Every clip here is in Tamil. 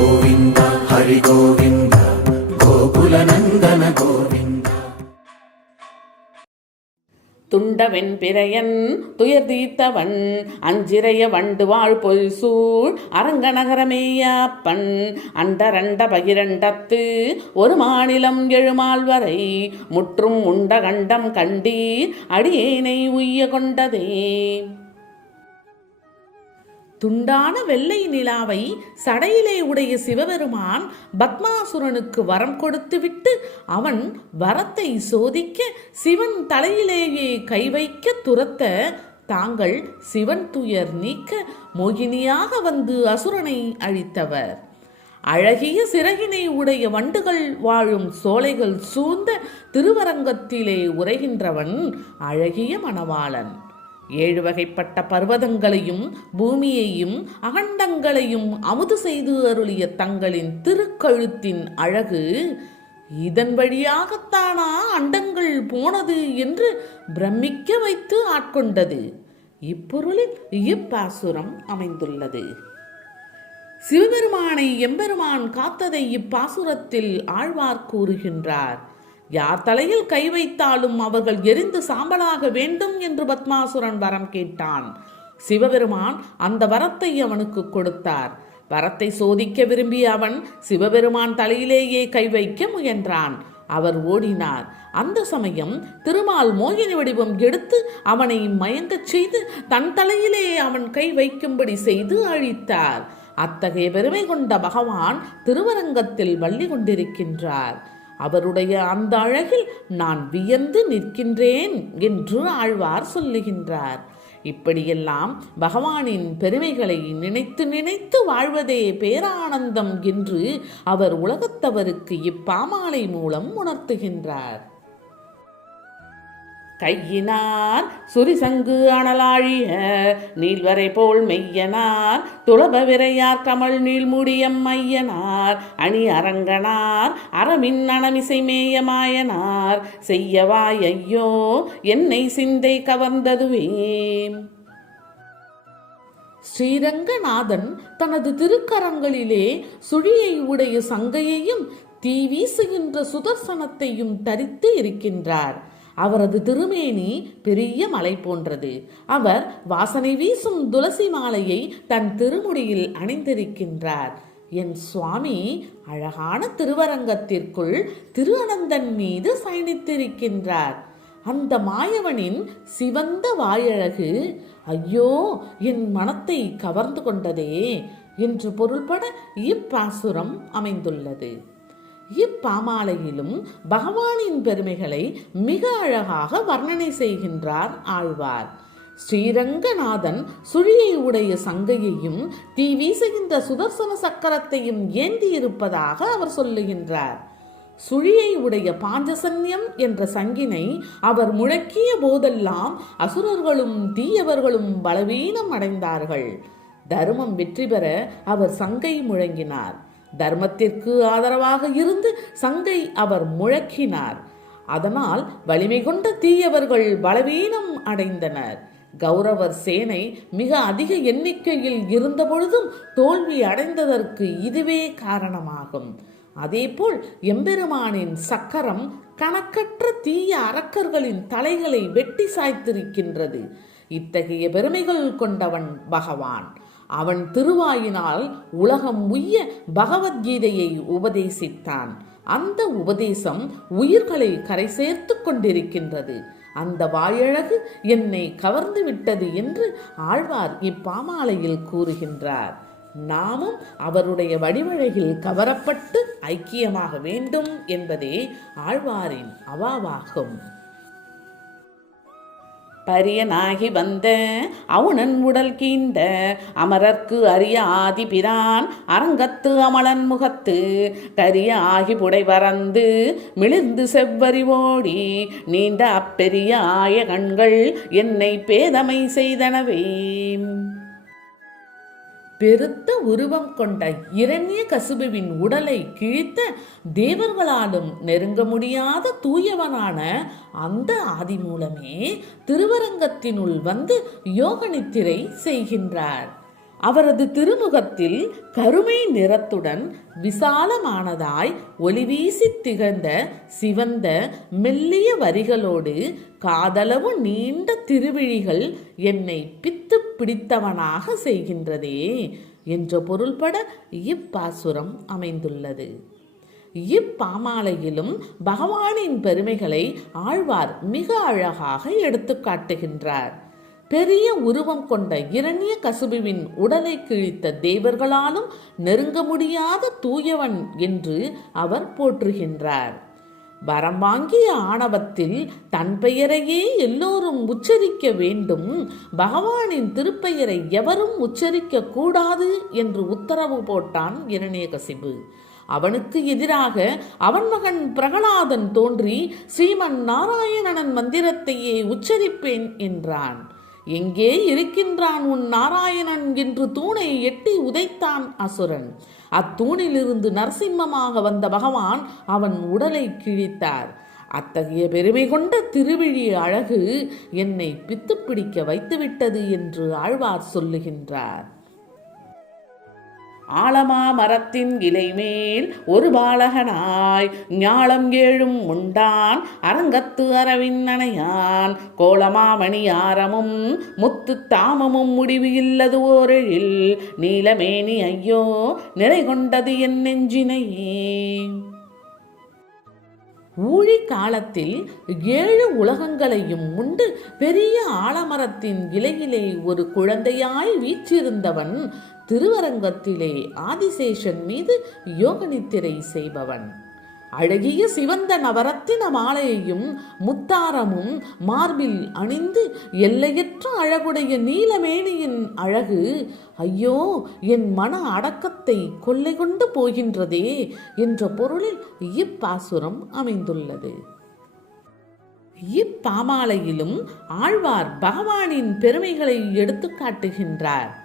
கோவிந்தா ஹரி கோவிந்தா கோகுலநந்தன கோவிந்தா. துண்டவென் பிறையன் துயர் தீர்த்தவன் அஞ்சிறைய வண்டு வாழ் பொய் சூழ் அரங்கநகரமேயாப்பன் அண்டரண்ட பகிரண்டத்து ஒரு மாநிலம் எழுமாள் வரை முற்றும் உண்ட கண்டம் கண்டீர் அடியேனை உய்ய கொண்டதே. துண்டான வெள்ளை நிலாவை சடையிலே உடைய சிவபெருமான் பத்மாசுரனுக்கு வரம் கொடுத்துவிட்டு அவன் வரத்தை சோதிக்க சிவன் தலையிலேயே கை வைக்க துரத்த தாங்கள் சிவன் துயர் நீக்க மோகினியாக வந்து அசுரனை அழித்தவர். அழகிய சிறகினை உடைய வண்டுகள் வாழும் சோலைகள் சூழ்ந்த திருவரங்கத்திலே உரைகின்றவன் அழகிய மணவாளன். ஏழு வகைப்பட்ட பர்வதங்களையும் பூமியையும் அகண்டங்களையும் அமுது செய்து அருளிய தங்களின் திருக்கழுத்தின் அழகு இதன் வழியாகத்தானா அண்டங்கள் போனது என்று பிரமிக்க வைத்து ஆட்கொண்டது. இப்பொருளில் இப்பாசுரம் அமைந்துள்ளது. சிவபெருமானை எம்பெருமான் காத்ததை இப்பாசுரத்தில் ஆழ்வார் கூறுகின்றார். யார் தலையில் கை வைத்தாலும் அவர்கள் எரிந்து சாம்பலாக வேண்டும் என்று பத்மாசுரன் வரம் கேட்டான். சிவபெருமான் அந்த வரத்தை அவனுக்கு கொடுத்தார். வரத்தை சோதிக்க விரும்பிய அவன் சிவபெருமான் தலையிலேயே கை வைக்க முயன்றான். அவர் ஓடினார். அந்த சமயம் திருமால் மோகினி வடிவம் எடுத்து அவனை மயங்கச் செய்து தன் தலையிலே அவன் கை வைக்கும்படி செய்து அழித்தார். அத்தகைய பெருமை கொண்ட பகவான் திருவரங்கத்தில் வள்ளி கொண்டிருக்கின்றார். அவருடைய அந்த அழகில் நான் வியந்து நிற்கின்றேன் என்று ஆழ்வார் சொல்லுகின்றார். இப்படியெல்லாம் பகவானின் பெருமைகளை நினைத்து நினைத்து வாழ்வதே பேரானந்தம் என்று அவர் உலகத்தவருக்கு இப்பாமாலை மூலம் உணர்த்துகின்றார். கையினார் சுரிசங்கு அனலாழிய நீள்வரை போல் மெய்யனார் துளப விரையார் கமல் நீள்முடியம் மையனார் அணி அரங்கனார் அறமின் அணமிசை மேயமாயனார். செய்யவாய் ஐயோ என்னை சிந்தை கவர்ந்ததுவே. ஸ்ரீரங்கநாதன் தனது திருக்கரங்களிலே சுழியை உடைய சங்கையையும் தீ வீசுகின்ற சுதர்சனத்தையும் தரித்து இருக்கின்றார். அவரது திருமேனி பெரிய மலை போன்றது. அவர் வாசனை வீசும் துளசி மாலையை தன் திருமுடியில் அணிந்திருக்கின்றார். என் சுவாமி அழகான திருவரங்கத்திற்குள் திரு அனந்தன் மீது சயனித்திருக்கின்றார். அந்த மாயவனின் சிவந்த வாயழகு ஐயோ என் மனத்தை கவர்ந்து கொண்டதே என்று பொருள்பட இப்பாசுரம் அமைந்துள்ளது. இப்பாமாலையிலும் பகவானின் பெருமைகளை மிக அழகாக வர்ணனை செய்கின்றார் ஆழ்வார். ஸ்ரீரங்கநாதன் சுழியை உடைய சங்கையையும் தீ வீசுகின்ற சுதர்சன சக்கரத்தையும் ஏந்தி இருப்பதாக அவர் சொல்லுகின்றார். சுழியை உடைய பாஞ்சசன்யம் என்ற சங்கினை அவர் முழக்கிய போதெல்லாம் அசுரர்களும் தீயவர்களும் பலவீனம் அடைந்தார்கள் தர்மம் வெற்றி பெற அவர் சங்கை முழங்கினார். தர்மத்திற்கு ஆதரவாக இருந்து சங்கை அவர் முழக்கினார். அதனால் வலிமை கொண்ட தீயவர்கள் பலவீனம் அடைந்தனர். கௌரவர் சேனை மிக அதிக எண்ணிக்கையில் இருந்தபொழுதும் தோல்வி அடைந்ததற்கு இதுவே காரணமாகும். அதேபோல் எம்பெருமானின் சக்கரம் கணக்கற்ற தீய அரக்கர்களின் தலைகளை வெட்டி சாய்த்திருக்கின்றது. இத்தகைய பெருமைகள் கொண்டவன் பகவான். அவன் திருவாயினால் உலகம் உய்ய பகவத்கீதையை உபதேசித்தான். அந்த உபதேசம் உயிர்களை கரை சேர்த்து கொண்டிருக்கின்றது. அந்த வாயழகு என்னை கவர்ந்து விட்டது என்று ஆழ்வார் இப்பாமாலையில் கூறுகின்றார். நாமும் அவருடைய வடிவழகில் கவரப்பட்டு ஐக்கியமாக வேண்டும் என்பதே ஆழ்வாரின் அவாவாகும். பரியனாகி வந்த அவுணன் உடல் கீண்ட அமரர்க்கு அரிய ஆதி பிரான் அரங்கத்து அமலன் முகத்து கரிய ஆகி புடை பறந்து மிளிர்ந்து செவ்வரி ஓடி நீண்ட அப்பெரிய ஆய கண்கள் என்னை பேதமை செய்தனவே. பெருத்த உருவம் கொண்ட இரண்ய கசுபுவின் உடலை கிழித்த தேவர்களாலும் நெருங்க முடியாத தூயவனான அந்த ஆதி மூலமே திருவரங்கத்தினுள் வந்து யோகனித்திரை செய்கின்றார். அவரது திருமுகத்தில் கருமை நிறத்துடன் விசாலமானதாய் ஒளிவீசி திகழ்ந்த சிவந்த மெல்லிய வரிகளோடு காதளவு நீண்ட திருவிழிகள் என்னை பித்து பிடித்தவனாக செய்கின்றதே என்ற பொருள்பட இப்பாசுரம் அமைந்துள்ளது. இப்பாமாலையிலும் பகவானின் பெருமைகளை ஆழ்வார் மிக அழகாக எடுத்து காட்டுகின்றார். பெரிய உருவம் கொண்ட இரணிய கசுபுவின் உடலை கிழித்த தேவர்களாலும் நெருங்க முடியாத தூயவன் என்று அவர் போற்றுகின்றார். வரம் வாங்கிய ஆணவத்தில் தன் பெயரையே எல்லோரும் உச்சரிக்க வேண்டும். பகவானின் திருப்பெயரை எவரும் உச்சரிக்க கூடாது என்று உத்தரவு போட்டான் இரணியகசிபு. அவனுக்கு எதிராக அவன் மகன் பிரகலாதன் தோன்றி ஸ்ரீமன் நாராயணனன் மந்திரத்தையே உச்சரிப்பேன் என்றான். எங்கே இருக்கின்றான் உன் நாராயணன்? என்று தூணை எட்டி உதைத்தான் அசுரன். அத்தூணிலிருந்து நரசிம்மமாக வந்த பகவான் அவன் உடலை கிழித்தார். அத்தகைய பெருமை கொண்ட திருவிழி அழகு என்னை பித்து பிடிக்க வைத்துவிட்டது என்று ஆழ்வார் சொல்லுகின்றார். ஆலமா மரத்தின் இலைமேல் ஒரு பாலகனாய் ஞாலம் ஏழும் உண்டான் அரங்கத்து அரவின் அணையான் கோலமாமணி ஆரமும் முத்து தாமமும் முடிவு இல்லது ஓரெழில் நீலமேனி ஐயோ நிறை கொண்டது என் நெஞ்சினையே. ஊழி காலத்தில் ஏழு உலகங்களையும் உண்டு பெரிய ஆலமரத்தின் இலையிலே ஒரு குழந்தையாய் வீற்றிருந்தவன் திருவரங்கத்திலே ஆதிசேஷன் மீது யோகநித்திரை செய்பவன். அழகிய சிவந்த நவரத்தின மாலையையும் முத்தாரமும் மார்பில் அணிந்து எல்லையற்ற அழகுடைய நீலமேனியின் அழகு ஐயோ என் மன அடக்கத்தை கொள்ளை கொண்டு போகின்றதே என்ற பொருளில் இப்பாசுரம் அமைந்துள்ளது. இப்பாமாலையிலும் ஆழ்வார் பகவானின் பெருமைகளை எடுத்துக்காட்டுகின்றார்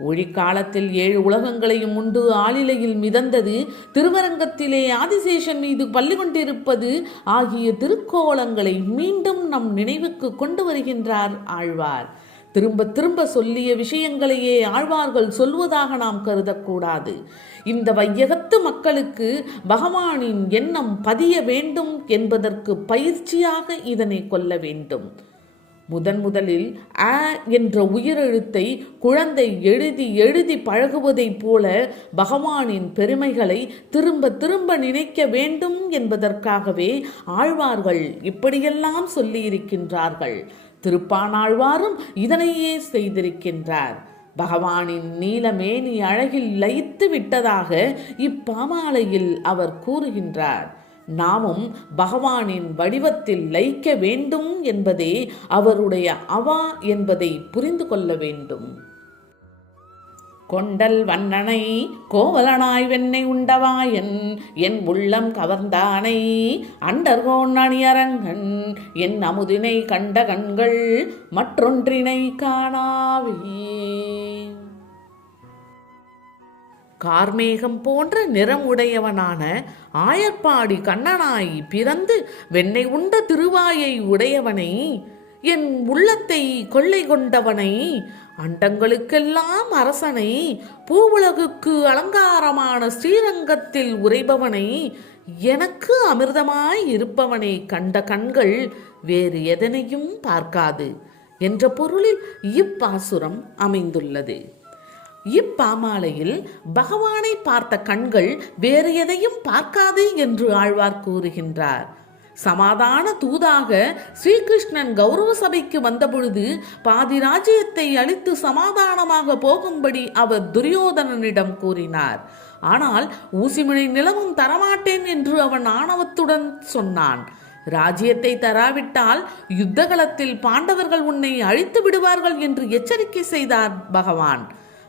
ஒழிக்காலத்தில் ஏழு உலகங்களையும் உண்டு. ஆளிலையில் மிதந்தது திருவரங்கத்திலே ஆதிசேஷன் மீது பள்ளி கொண்டிருப்பது ஆகிய திருக்கோலங்களை மீண்டும் நம் நினைவுக்கு கொண்டு வருகின்றார் ஆழ்வார். திரும்ப திரும்ப சொல்லிய விஷயங்களையே ஆழ்வார்கள் சொல்வதாக நாம் கருதக்கூடாது. இந்த வையகத்து மக்களுக்கு பகவானின் எண்ணம் பதிய வேண்டும் என்பதற்கு பயிற்சியாக இதனை கொள்ள வேண்டும். முதன் முதலில் அ என்ற உயிரெழுத்தை குழந்தை எழுதி எழுதி பழகுவதைப் போல பகவானின் பெருமைகளை திரும்ப திரும்ப நினைக்க வேண்டும் என்பதற்காகவே ஆழ்வார்கள் இப்படியெல்லாம் சொல்லியிருக்கின்றார்கள். திருப்பானாழ்வாரும் இதனையே செய்திருக்கின்றார். பகவானின் நீலமேனி அழகில் லயித்து விட்டதாக இப்பாமாலையில் அவர் கூறுகின்றார். நாமும் பகவானின் வடிவத்தில் லயிக்க வேண்டும் என்பதே அவருடைய அவா என்பதை புரிந்து கொள்ள வேண்டும். கொண்டல் வண்ணனை கோவலனாய் வெண்ணை உண்டவாயன் என் உள்ளம் கவர்ந்தானை அண்டர்கோன் அணியரங்கன் என் அமுதினை கண்ட கண்கள் மற்றொன்றினை காணாவே கார்மேகம் போன்ற நிறம் உடையவனான ஆயர்பாடி கண்ணனாய் பிறந்து வெண்ணை உண்ட திருவாயை உடையவனை என் உள்ளத்தை கொள்ளை கொண்டவனை அண்டங்களுக்கெல்லாம் அரசனை பூவுலகுக்கு அலங்காரமான ஸ்ரீரங்கத்தில் உறைபவனை எனக்கு அமிர்தமாய் இருப்பவனை கண்ட கண்கள் வேறு எதனையும் பார்க்காது என்ற பொருளில் இப்பாசுரம் அமைந்துள்ளது. இப்பாமாலையில் பகவானை பார்த்த கண்கள் வேறு எதையும் பார்க்காது என்று ஆழ்வார் கூறுகின்றார். சமாதான தூதாக ஸ்ரீகிருஷ்ணன் கௌரவ சபைக்கு வந்தபொழுது பாதி ராஜ்யத்தை அழித்து சமாதானமாக போகும்படி அவர் துரியோதனனிடம் கூறினார். ஆனால் ஊசிமணி நிலவும் தரமாட்டேன் என்று அவன் ஆணவத்துடன் சொன்னான். ராஜ்யத்தை தராவிட்டால் யுத்தகலத்தில் பாண்டவர்கள் உன்னை அழித்து விடுவார்கள் என்று எச்சரிக்கை செய்தார் பகவான்.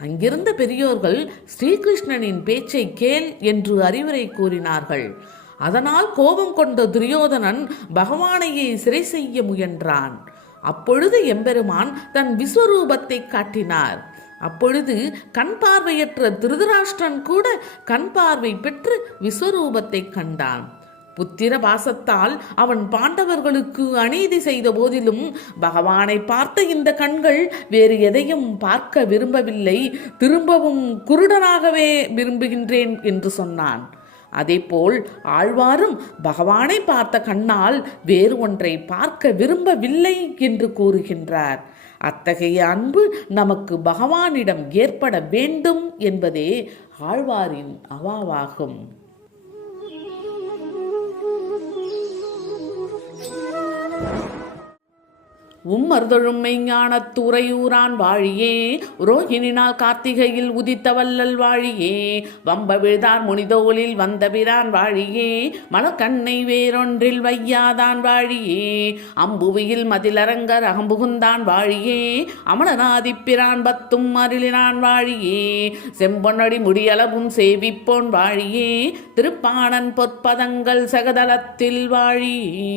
அங்கிருந்த பெரியோர்கள் ஸ்ரீகிருஷ்ணனின் பேச்சை கேள் என்று அறிவுரை கூறினார்கள். அதனால் கோபம் கொண்ட துரியோதனன் பகவானையே சிறை செய்ய முயன்றான். அப்பொழுது எம்பெருமான் தன் விஸ்வரூபத்தை காட்டினார். அப்பொழுது கண் பார்வையற்ற திருதராஷ்டிரன் கூட கண் பார்வை பெற்று விஸ்வரூபத்தை கண்டான். புத்திர பாசத்தால் அவன் பாண்டவர்களுக்கு அநீதி செய்த போதிலும் பகவானை பார்த்த இந்த கண்கள் வேறு எதையும் பார்க்க விரும்பவில்லை. திரும்பவும் குருடனாகவே விரும்புகின்றேன் என்று சொன்னான். அதேபோல் ஆழ்வாரும் பகவானை பார்த்த கண்ணால் வேறு ஒன்றை பார்க்க விரும்பவில்லை என்று கூறுகின்றார். அத்தகைய அன்பு நமக்கு பகவானிடம் ஏற்பட வேண்டும் என்பதே ஆழ்வாரின் அவாவாகும். உம்மர்தொழும் மெய்ஞானத் துறையூரான் வாழியே ரோஹிணினால் கார்த்திகையில் உதித்த வல்லல் வாழியே வம்ப விழுதார் முனிதோலில் வந்தபிரான் வாழியே மலக்கண்ணை வேறொன்றில் வையாதான் வாழியே அம்புவியில் மதிலரங்கர் அகம்புகுந்தான் வாழியே அமலநாதிப்பிரான் பத்தும் அருளினான் வாழியே செம்பொன்னடி முடியளவும் சேவிப்போன் வாழியே திருப்பாணன் பொற்பதங்கள் சகதலத்தில் வாழியே